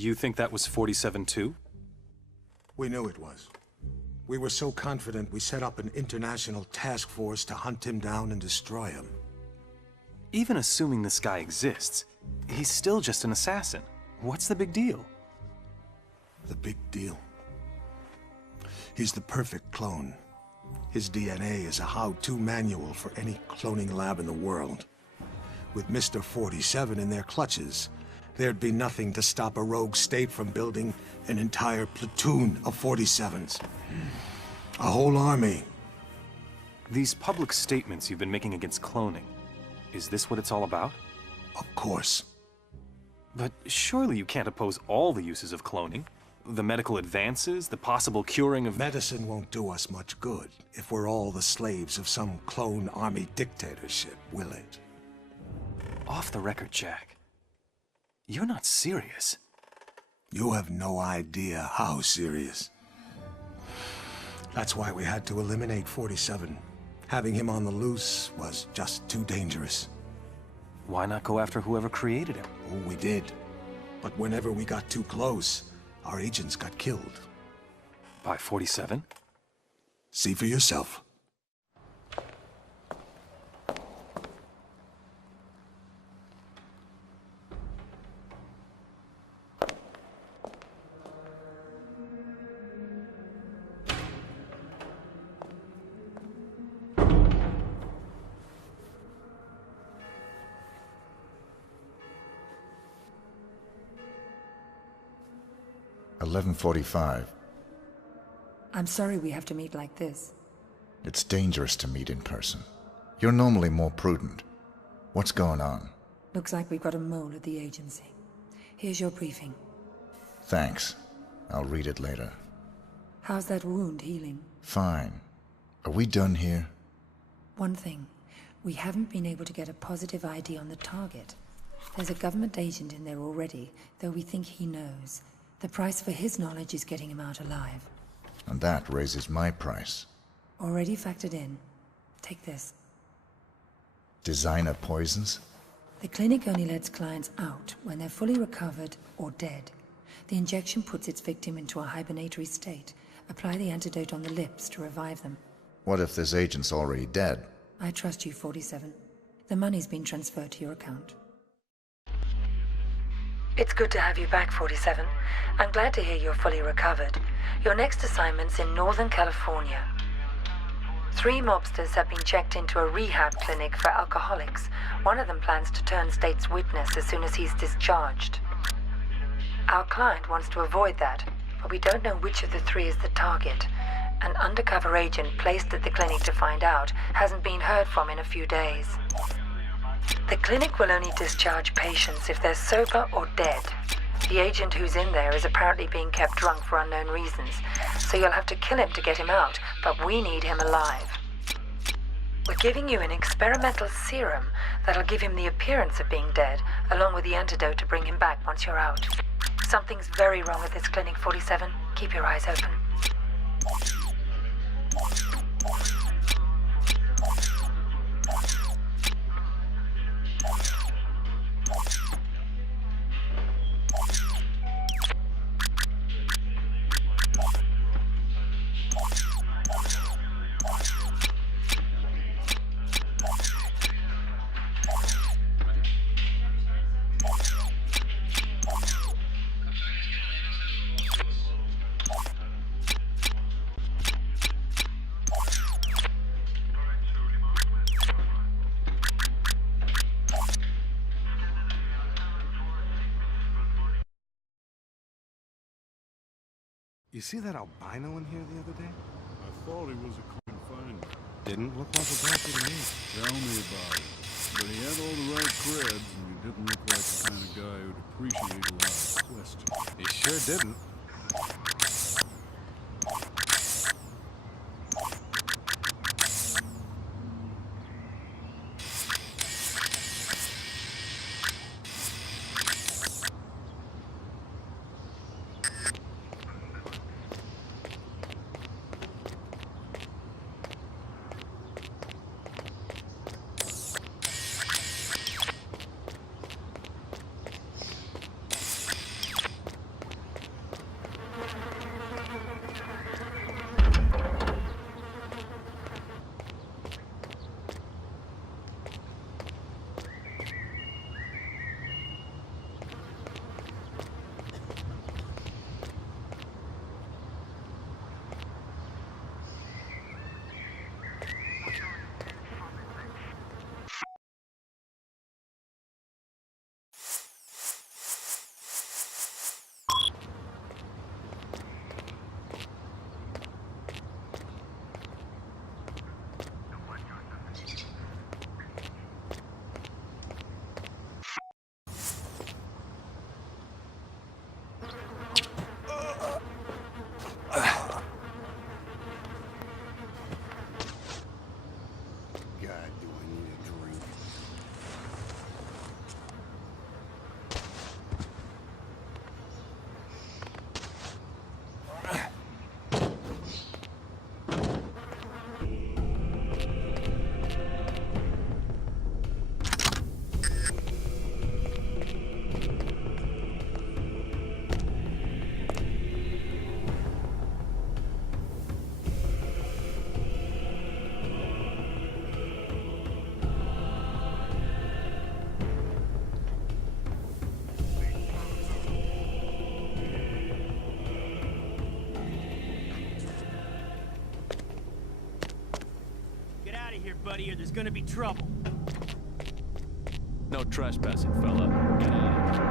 You think that was 47 too? We knew it was. We were so confident we set up an international task force to hunt him down and destroy him. Even assuming this guy exists, he's still just an assassin. What's the big deal? The big deal? He's the perfect clone. His DNA is a how-to manual for any cloning lab in the world. With Mr. 47 in their clutches, there'd be nothing to stop a rogue state from building an entire platoon of 47s. A whole army. These public statements you've been making against cloning, is this what it's all about? Of course. But surely you can't oppose all the uses of cloning? The medical advances, the possible curing of... Medicine won't do us much good if we're all the slaves of some clone army dictatorship, will it? Off the record, Jack. You're not serious. You have no idea how serious. That's why we had to eliminate 47. Having him on the loose was just too dangerous. Why not go after whoever created him? Oh, we did. But whenever we got too close, our agents got killed. By 47? See for yourself. $11:45. I'm sorry we have to meet like this. It's dangerous to meet in person. You're normally more prudent. What's going on? Looks like we've got a mole at the agency. Here's your briefing. Thanks. I'll read it later. How's that wound healing? Fine. Are we done here? One thing. We haven't been able to get a positive ID on the target. There's a government agent in there already, though we think he knows. The price for his knowledge is getting him out alive. And that raises my price. Already factored in. Take this. Designer poisons? The clinic only lets clients out when they're fully recovered or dead. The injection puts its victim into a hibernatory state. Apply the antidote on the lips to revive them. What if this agent's already dead? I trust you, 47. The money's been transferred to your account. It's good to have you back, 47. I'm glad to hear you're fully recovered. Your next assignment's in Northern California. 3 mobsters have been checked into a rehab clinic for alcoholics. One of them plans to turn state's witness as soon as he's discharged. Our client wants to avoid that, but we don't know which of the 3 is the target. An undercover agent placed at the clinic to find out hasn't been heard from in a few days. The clinic will only discharge patients if they're sober or dead. The agent who's in there is apparently being kept drunk for unknown reasons, so you'll have to kill him to get him out, but we need him alive. We're giving you an experimental serum that'll give him the appearance of being dead, along with the antidote to bring him back once you're out. Something's very wrong at this clinic, 47. Keep your eyes open. You see that albino in here the other day? I thought he was a clean find. Didn't look like a doctor to me. Tell me about it. But he had all the right creds, and he didn't look like the kind of guy who'd appreciate a lot of questions. He sure didn't. buddy, or there's gonna be trouble. No trespassing, fella. Get out of here.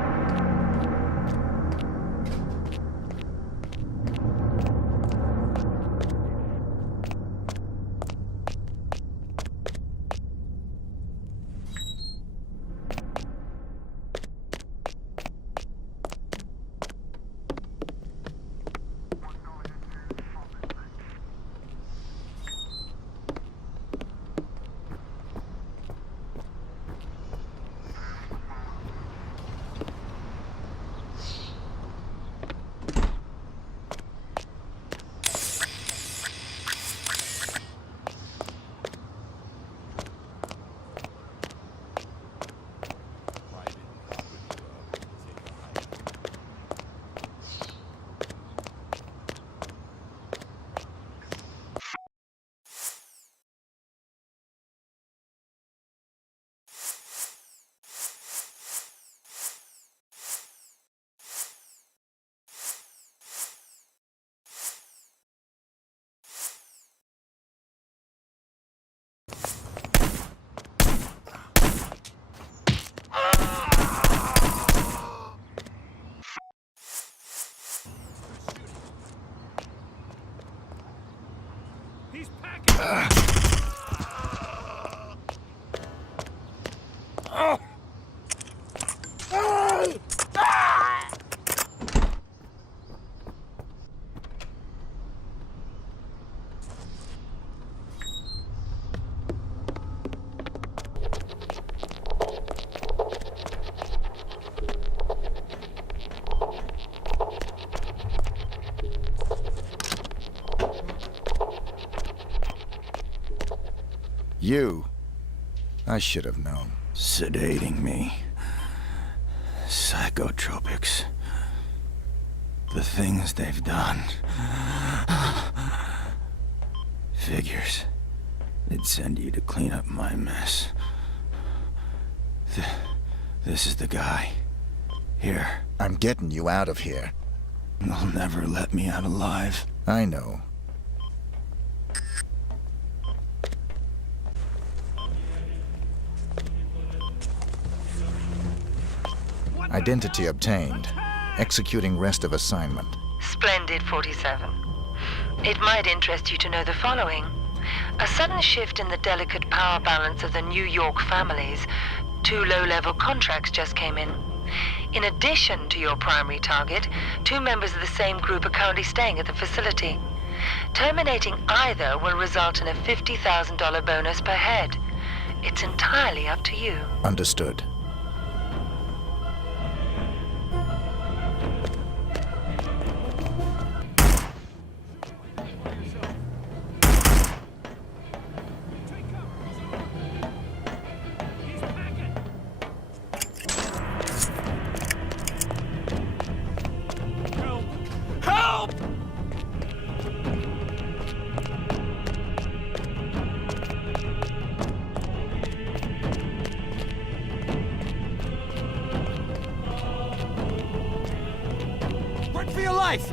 He's packing! You. I should have known. Sedating me. Psychotropics. The things they've done. Figures. They'd send you to clean up my mess. This is the guy. Here. I'm getting you out of here. They'll never let me out alive. I know. Identity obtained. Executing rest of assignment. Splendid, 47. It might interest you to know the following. A sudden shift in the delicate power balance of the New York families. 2 low-level contracts just came in. In addition to your primary target, 2 members of the same group are currently staying at the facility. Terminating either will result in a $50,000 bonus per head. It's entirely up to you. Understood. Run for your life!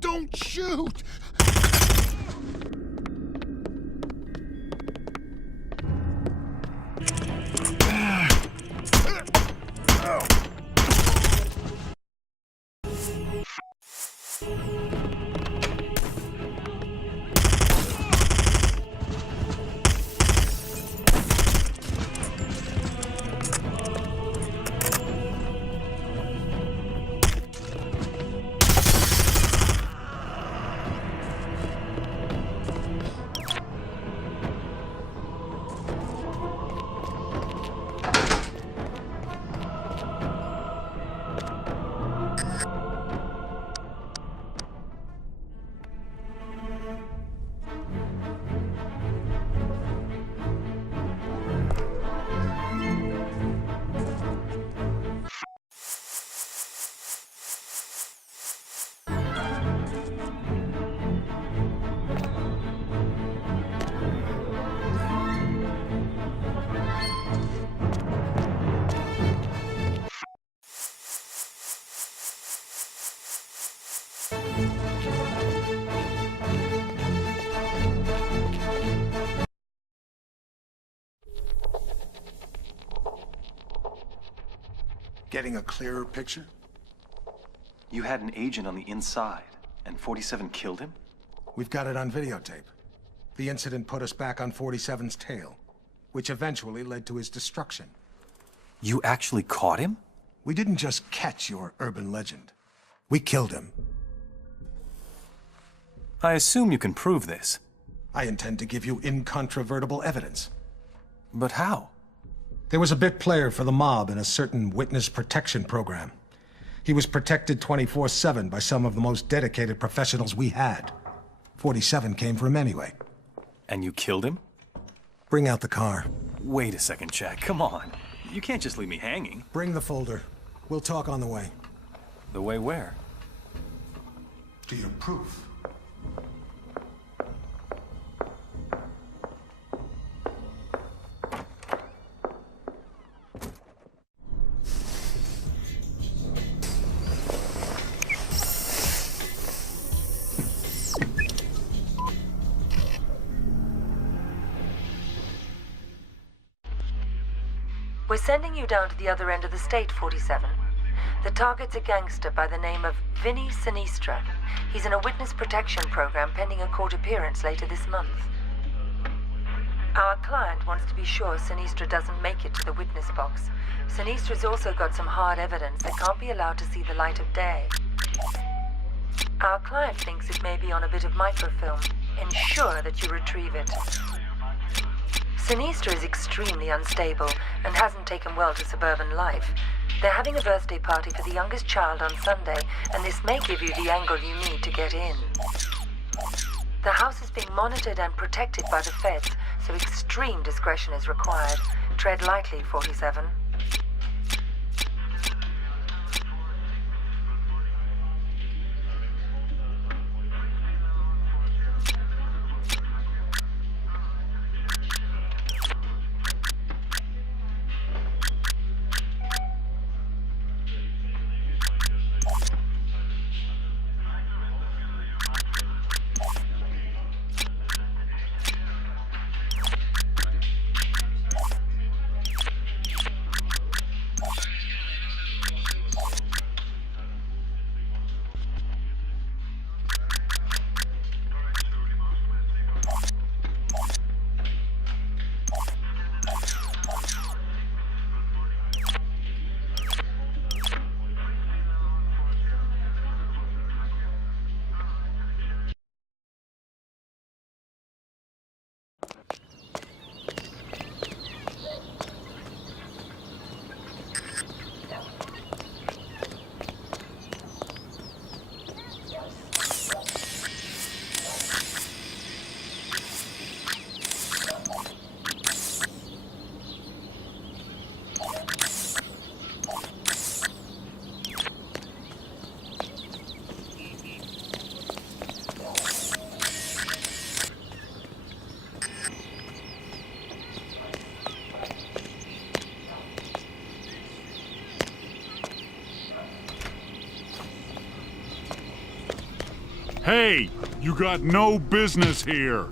Don't shoot! Getting a clearer picture? You had an agent on the inside, and 47 killed him? We've got it on videotape. The incident put us back on 47's tail, which eventually led to his destruction. You actually caught him? We didn't just catch your urban legend. We killed him. I assume you can prove this. I intend to give you incontrovertible evidence. But how? There was a bit player for the mob in a certain witness protection program. He was protected 24/7 by some of the most dedicated professionals we had. 47 came for him anyway. And you killed him? Bring out the car. Wait a second, Jack. Come on. You can't just leave me hanging. Bring the folder. We'll talk on the way. The way where? To your proof. We're sending you down to the other end of the state, 47. The target's a gangster by the name of Vinny Sinistra. He's in a witness protection program pending a court appearance later this month. Our client wants to be sure Sinistra doesn't make it to the witness box. Sinistra's also got some hard evidence that can't be allowed to see the light of day. Our client thinks it may be on a bit of microfilm. Ensure that you retrieve it. Sinistra is extremely unstable and hasn't taken well to suburban life. They're having a birthday party for the youngest child on Sunday, and this may give you the angle you need to get in. The house is being monitored and protected by the feds, so extreme discretion is required. Tread lightly, 47. Hey, you got no business here.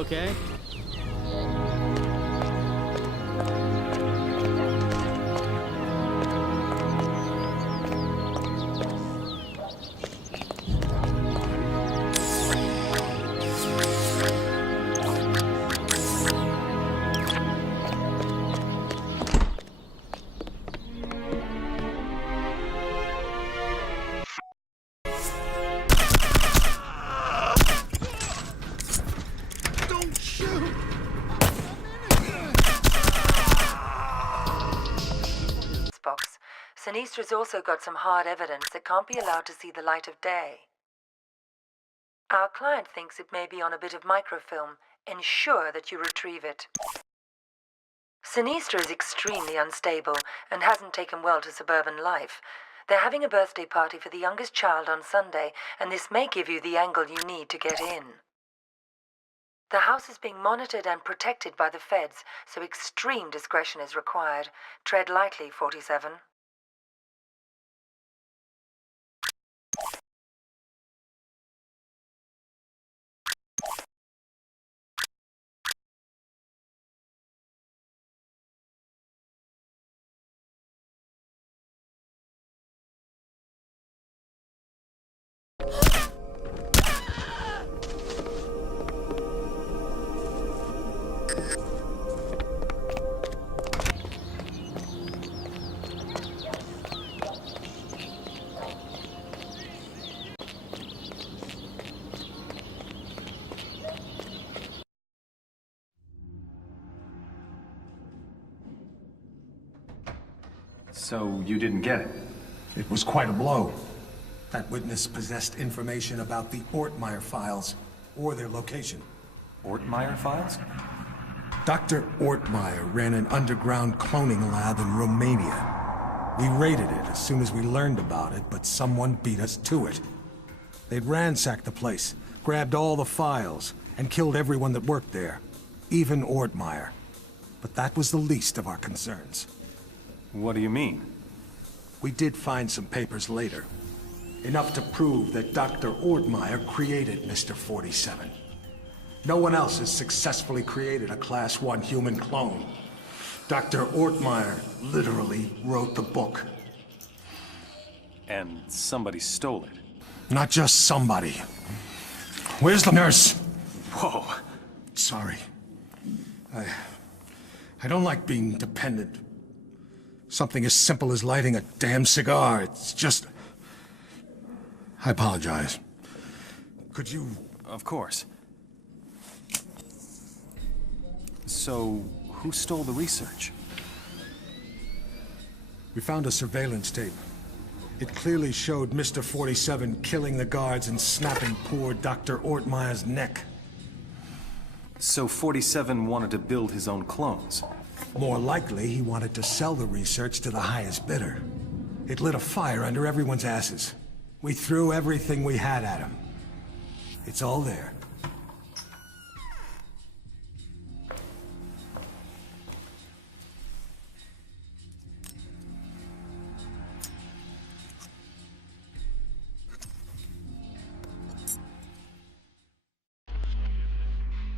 okay? Box. Sinistra's also got some hard evidence that can't be allowed to see the light of day. Our client thinks it may be on a bit of microfilm. Ensure that you retrieve it. Sinistra is extremely unstable and hasn't taken well to suburban life. They're having a birthday party for the youngest child on Sunday, and this may give you the angle you need to get in. The house is being monitored and protected by the feds, so extreme discretion is required. Tread lightly, 47. So you didn't get it? It was quite a blow. That witness possessed information about the Ortmeyer files, or their location. Ortmeyer files? Dr. Ortmeyer ran an underground cloning lab in Romania. We raided it as soon as we learned about it, but someone beat us to it. They'd ransacked the place, grabbed all the files, and killed everyone that worked there, even Ortmeyer. But that was the least of our concerns. What do you mean? We did find some papers later. Enough to prove that Dr. Ortmeyer created Mr. 47. No one else has successfully created a Class 1 human clone. Dr. Ortmeyer literally wrote the book. And somebody stole it. Not just somebody. Where's the nurse? Whoa. Sorry. I don't like being dependent. Something as simple as lighting a damn cigar, it's just... I apologize. Could you... Of course. So, who stole the research? We found a surveillance tape. It clearly showed Mr. 47 killing the guards and snapping poor Dr. Ortmeyer's neck. So 47 wanted to build his own clones? More likely, he wanted to sell the research to the highest bidder. It lit a fire under everyone's asses. We threw everything we had at him. It's all there.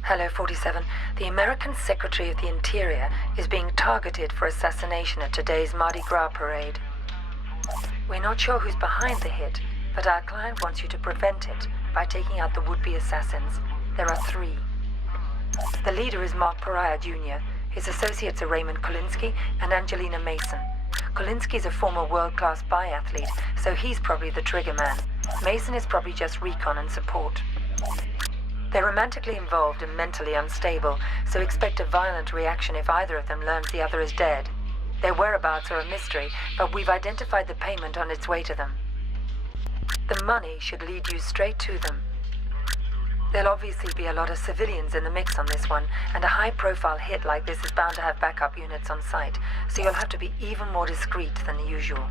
Hello, 47. The American Secretary of the Interior is being targeted for assassination at today's Mardi Gras parade. We're not sure who's behind the hit, but our client wants you to prevent it by taking out the would-be assassins. There are 3. The leader is Mark Pariah Jr. His associates are Raymond Kolinsky and Angelina Mason. Kolinsky's a former world-class biathlete, so he's probably the trigger man. Mason is probably just recon and support. They're romantically involved and mentally unstable, so expect a violent reaction if either of them learns the other is dead. Their whereabouts are a mystery, but we've identified the payment on its way to them. The money should lead you straight to them. There'll obviously be a lot of civilians in the mix on this one, and a high-profile hit like this is bound to have backup units on site, so you'll have to be even more discreet than the usual.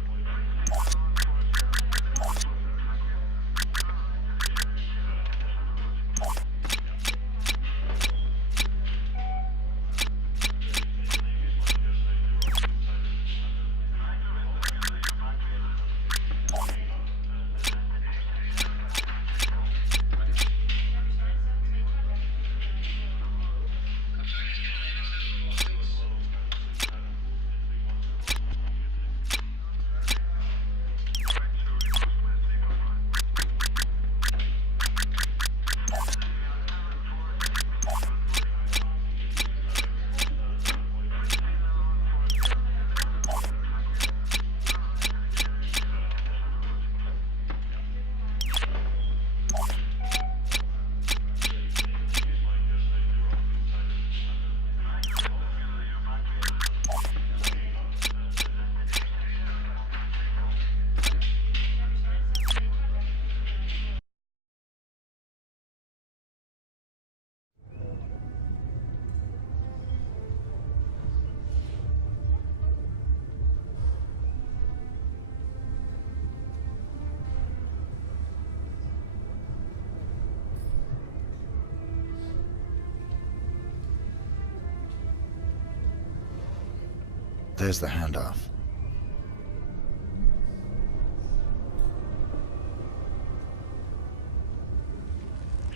There's the handoff.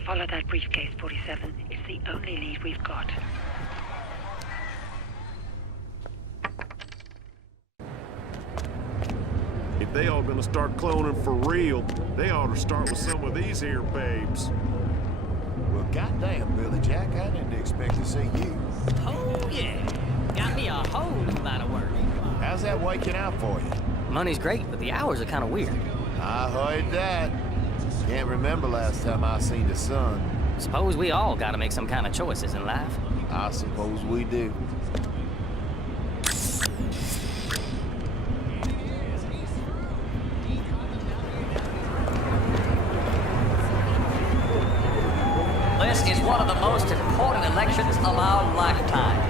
Follow that briefcase, 47. It's the only lead we've got. If they all gonna start cloning for real, they ought to start with some of these here babes. Well, goddamn, Billy Jack, I didn't expect to see you. Oh, yeah. Got me a whole new line of work. How's that working out for you? Money's great, but the hours are kind of weird. I heard that. Can't remember last time I seen the sun. Suppose we all gotta make some kind of choices in life. I suppose we do. This is one of the most important elections of our lifetimes.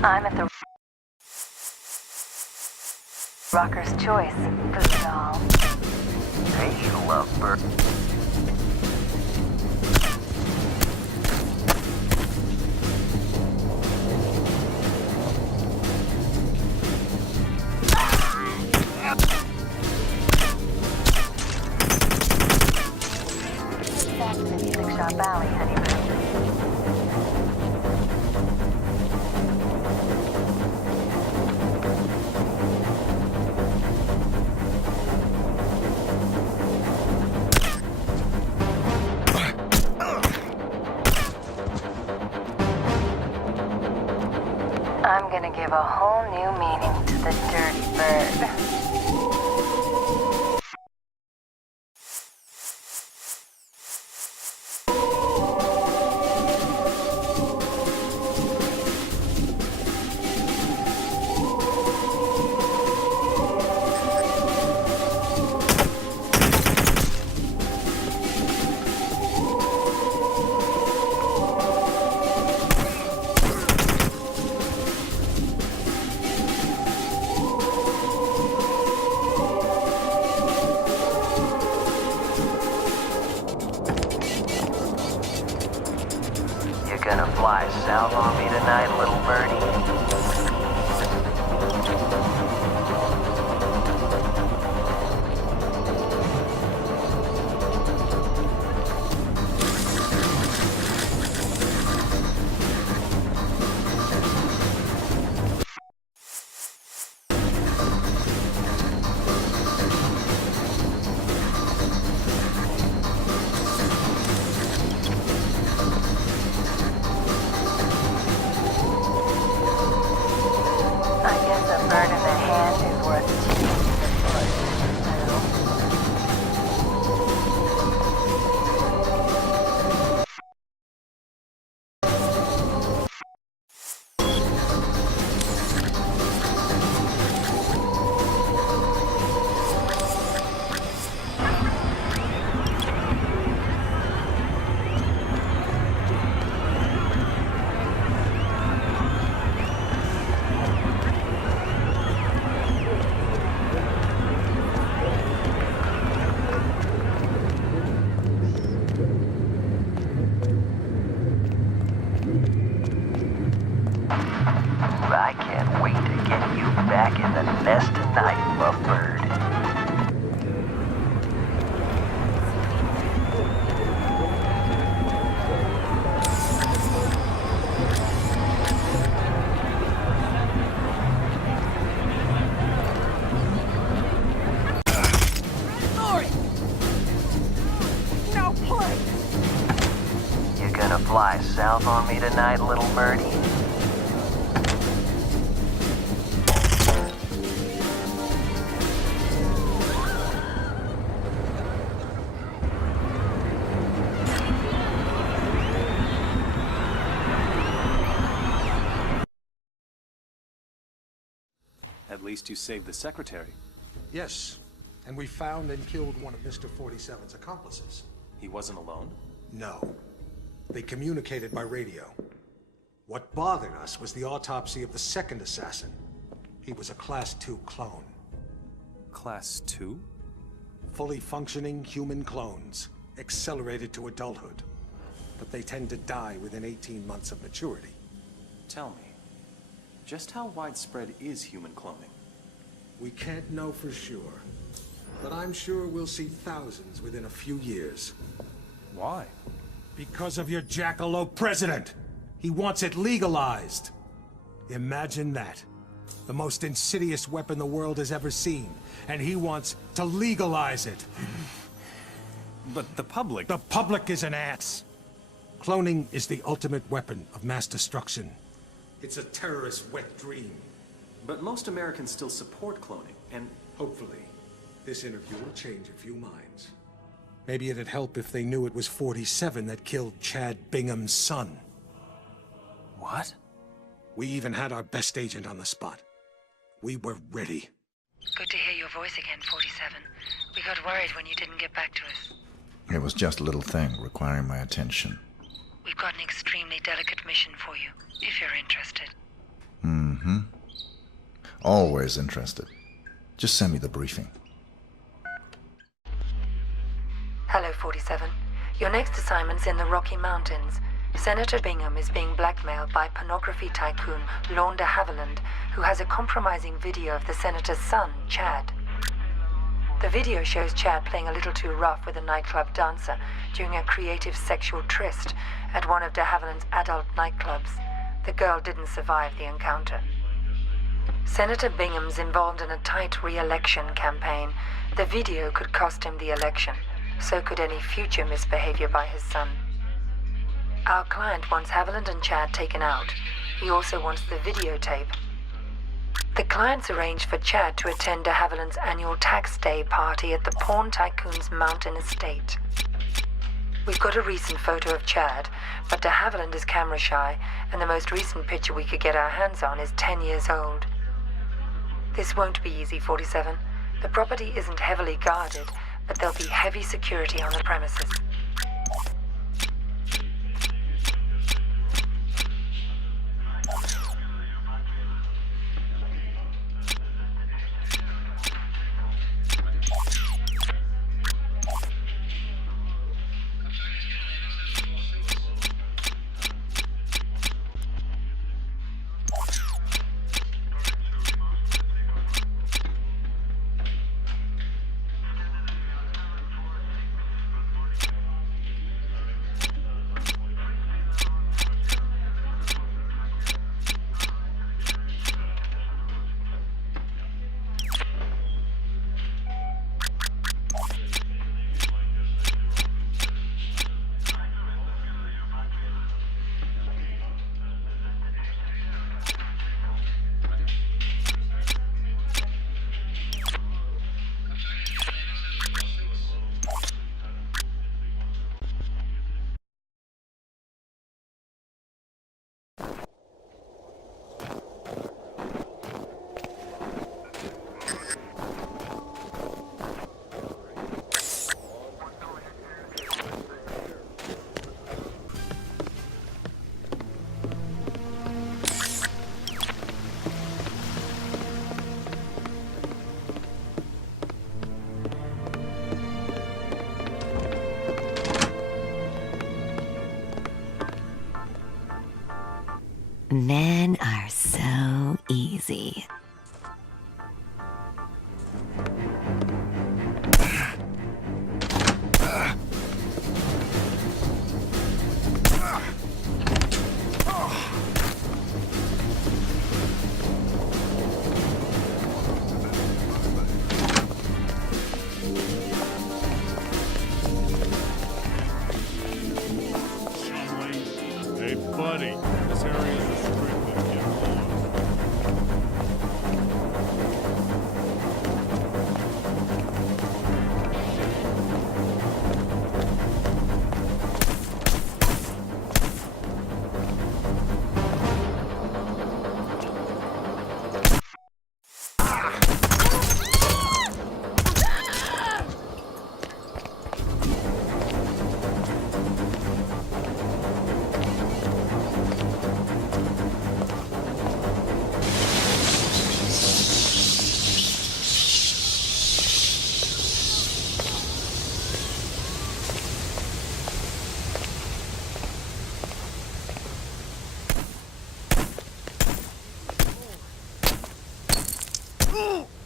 I'm at the Rocker's Choice, Voodoo doll. Hey, you lovebird. Music Shop Alley, honeymoon. I'm gonna give a whole new meaning to the dirty bird. Gonna fly south on me tonight, little birdie? back in the nest tonight, Lovebird. You gonna fly south on me tonight, little birdie? At least you saved the secretary. Yes, and we found and killed one of Mr. 47's accomplices. He wasn't alone? No. They communicated by radio. What bothered us was the autopsy of the second assassin. He was a Class 2 clone. Class 2? Fully functioning human clones, accelerated to adulthood. But they tend to die within 18 months of maturity. Tell me, just how widespread is human cloning? We can't know for sure, but I'm sure we'll see thousands within a few years. Why? Because of your jackalope president! He wants it legalized! Imagine that. The most insidious weapon the world has ever seen, and he wants to legalize it. But the public... The public is an ass. Cloning is the ultimate weapon of mass destruction. It's a terrorist's wet dream. But most Americans still support cloning, and... Hopefully, this interview will change a few minds. Maybe it'd help if they knew it was 47 that killed Chad Bingham's son. What? We even had our best agent on the spot. We were ready. Good to hear your voice again, 47. We got worried when you didn't get back to us. It was just a little thing requiring my attention. We've got an extremely delicate mission for you, if you're interested. Mm-hmm. Always interested. Just send me the briefing. Hello, 47. Your next assignment's in the Rocky Mountains. Senator Bingham is being blackmailed by pornography tycoon Lorne de Havilland, who has a compromising video of the senator's son, Chad. The video shows Chad playing a little too rough with a nightclub dancer during a creative sexual tryst at one of de Havilland's adult nightclubs. The girl didn't survive the encounter. Senator Bingham's involved in a tight re-election campaign. The video could cost him the election. So could any future misbehavior by his son. Our client wants Haviland and Chad taken out. He also wants the videotape. The client's arranged for Chad to attend de Havilland's annual tax day party at the porn tycoon's mountain estate. We've got a recent photo of Chad, but de Havilland is camera shy, and the most recent picture we could get our hands on is 10 years old. This won't be easy, 47. The property isn't heavily guarded, but there'll be heavy security on the premises. Men are so easy. Ugh!